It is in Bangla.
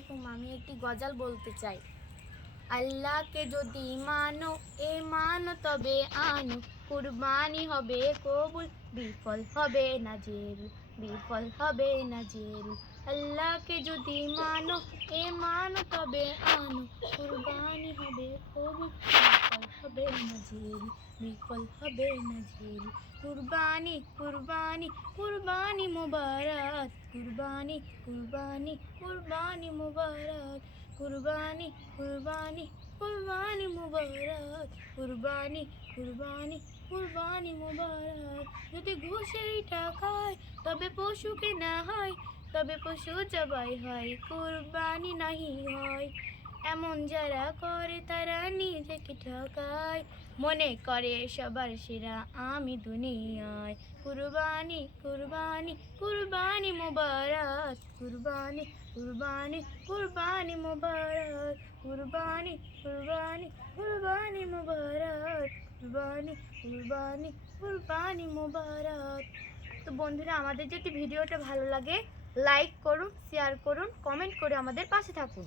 আলাইকুম। আমি একটি গজল বলতে চাই। আল্লাহকে যদি মানো এ মানো তবে আনো, কুরবানি হবে কবুল, বিফল হবে না জেরুল, বিফল হবে না জেরুল। আল্লাহকে যদি মানো এ মানো তবে আনো, কুরবানি হবে কবুল, বিফল হবে না জেরুল, বিফল হবে না জেরুল। কুরবানি কুরবানি কুরবানি মুবারক, কুরবানি কুরবানি কুরবানি মুবারক, কুরবানি কুরবানি কুরবানি মুবারক, কুরবানি কুরবানি কুরবানি মুবারক। যদি ঘুষের টাকায় তবে পশু কেনা হয়, তবে পশু জবাই হয়, কুরবানি নাহি হয়। এমন যারা করে তারা নিজেকে ঠকায়, মনে করে সবার সেরা আমি দুনিয়ায়। কুরবানি কুরবানি কুরবানি মুবারক, কুরবানি কুরবানি কুরবানি মুবারক, কুরবানি কুরবানি কুরবানি মুবারক, কুরবানি কুরবানি কুরবানি মুবারক। তো বন্ধুরা, আমাদের যদি ভিডিওটা ভালো লাগে লাইক করুন, শেয়ার করুন, কমেন্ট করে আমাদের পাশে থাকুন।